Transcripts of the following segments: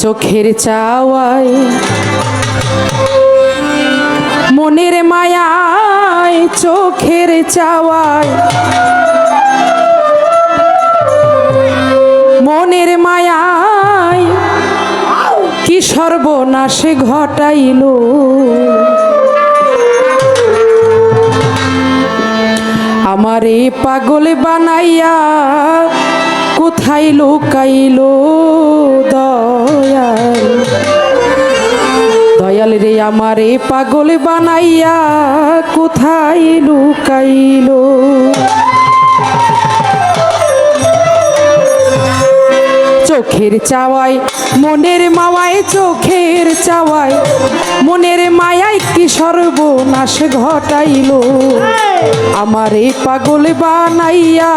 চোখের চাওয়ায়। মনের মায়ায় চোখের চাওয়ায়। মনের মায়ায় কি সর্বনাশে ঘটাইল। আমারে পাগল বানাইয়া কোথায় লুকাইল দয়াল? দয়াল রে, আমারে পাগল বানাইয়া কোথায় লুকাইল? চোখের চাওয়ায়, মনের মাওয়ায়, চোখের চাওয়ায়, মনের মায়ায় কি সর্বনাশ ঘটাইল? আমারে পাগল বানাইয়া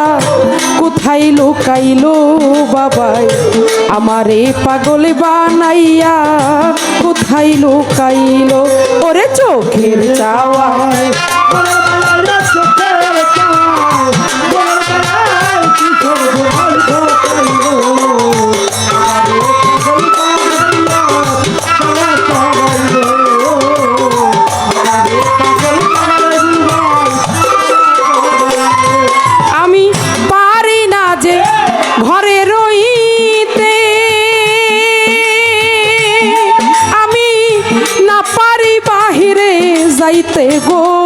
কোথায় লুকাইলো বাবাই? আমার এই পাগল বানাইয়া কোথায় লুকাইল? ওরে চোখের চাওয়ায়।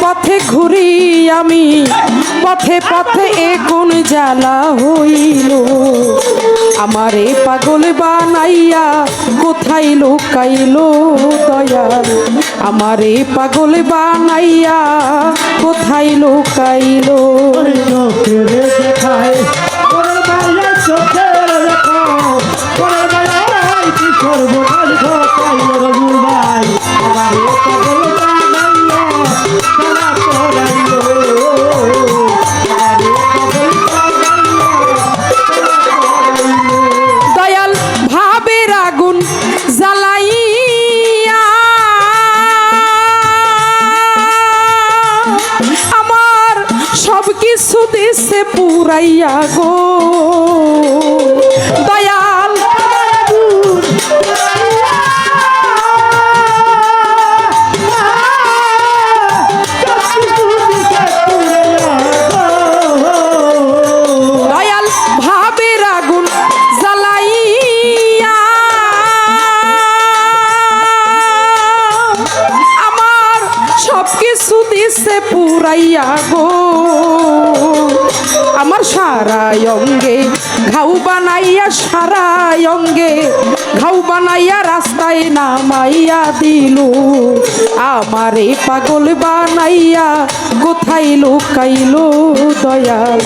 পথে ঘুরি আমি, পথে পথে এ কোন জ্বালা হইল। আমারে পাগল বানাইয়া কোথায় লুকাইল দয়াল? আমারে পাগল বানাইয়া কোথায় লুকাইল? আমার সব কিছু দিছে পুরাইয়া গো। পাইয়া গো। আমার সারা অঙ্গে, ঘাউ বানাইয়া সারা অঙ্গে, ঘাউ বানাইয়া রাস্তায় নামাইয়া দিল। আমারে পাগল বানাইয়া কোথায় লুকাইল আমার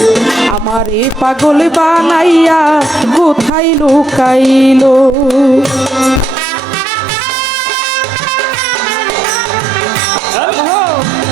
আমারে পাগল বানাইয়া কোথায় লুকাইল? Oh!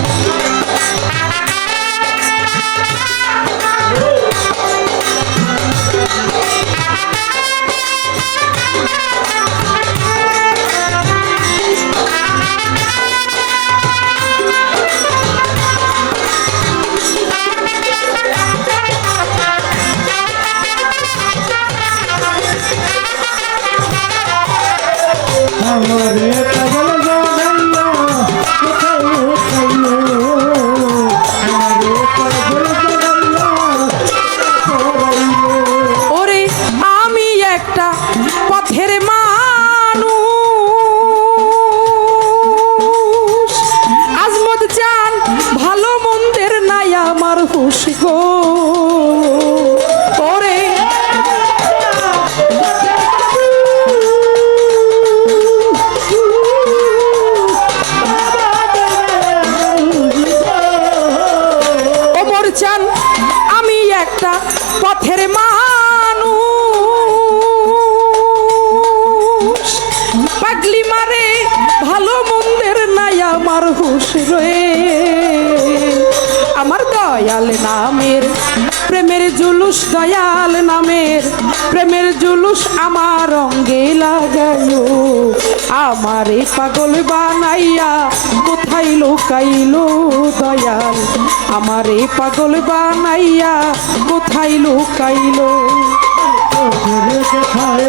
আমার হুশ রয়ে আমার দয়াল নামের, প্রেমের জুলুস দয়াল নামের, প্রেমের জুলুস আমার অঙ্গে লাগাইলো। আমার পাগল বানাইয়া কোথায় লুকাইল দয়াল? আমার পাগল বানাইয়া কোথায় লুকাইল? কোথায়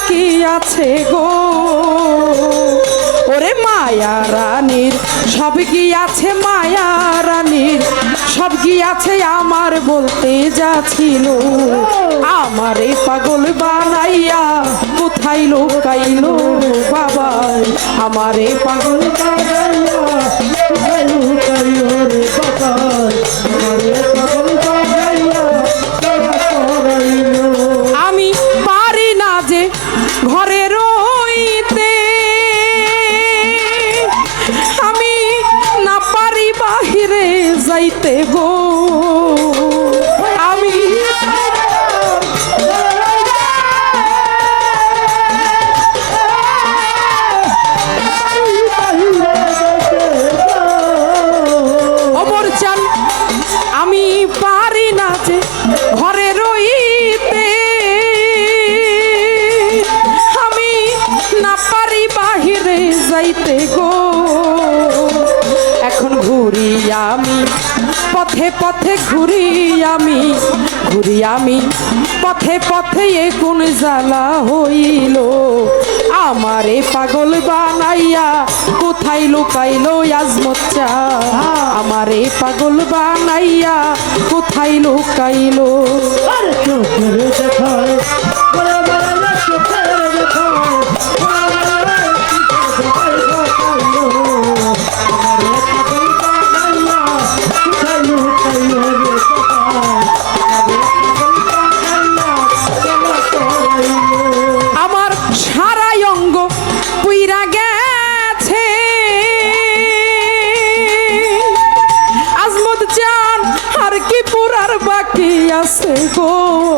বাকি আছে গো? ওরে মায়া রানীর, সব কি আছে মায়া রানীর? সব কি আছে আমার বলতে যা ছিল। আমারে পাগল বানাইয়া কোথায় লোকাইলো বাবা আমারে পাগল বানাইয়া Errou. পথে ঘুরি আমি ঘুরি আমি। পথে পথে এ কোন জ্বালা হইল। আমারে পাগল বানাইয়া কোথায় লুকাইলো আজমত চা? আমারে পাগল বানাইয়া কোথায় লুকাইলো? গো।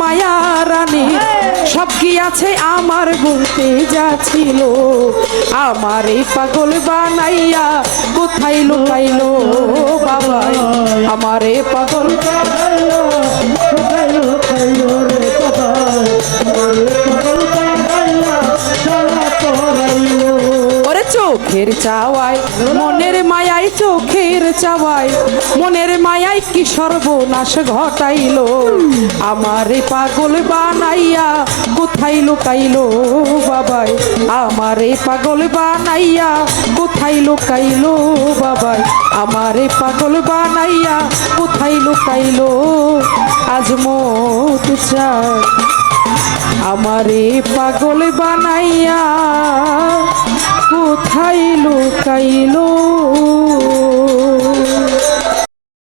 মায়া সব সব আছে আমার বলতে যাচ্ছিল ছিল। আমার এই পাগল বানাইয়া কোথায় লুকাইলো বাবা আমার এই পাগল চোখের চাওয়ায়, মনের মায়াই চোখের চাওয়ায়, মনের মায়ায় কি সর্বনাশ ঘটাইলো? আমারে পাগল বানাইয়া কোথায় লুকাইলো বাবাই? আমারে পাগল বানাইয়া কোথায় লুকাইলো বাবাই? আমারে পাগল বানাইয়া কোথায় লুকাইলো? আজ মত চায় আমারে পাগল বানাইয়া কোথায় লুকাইলো?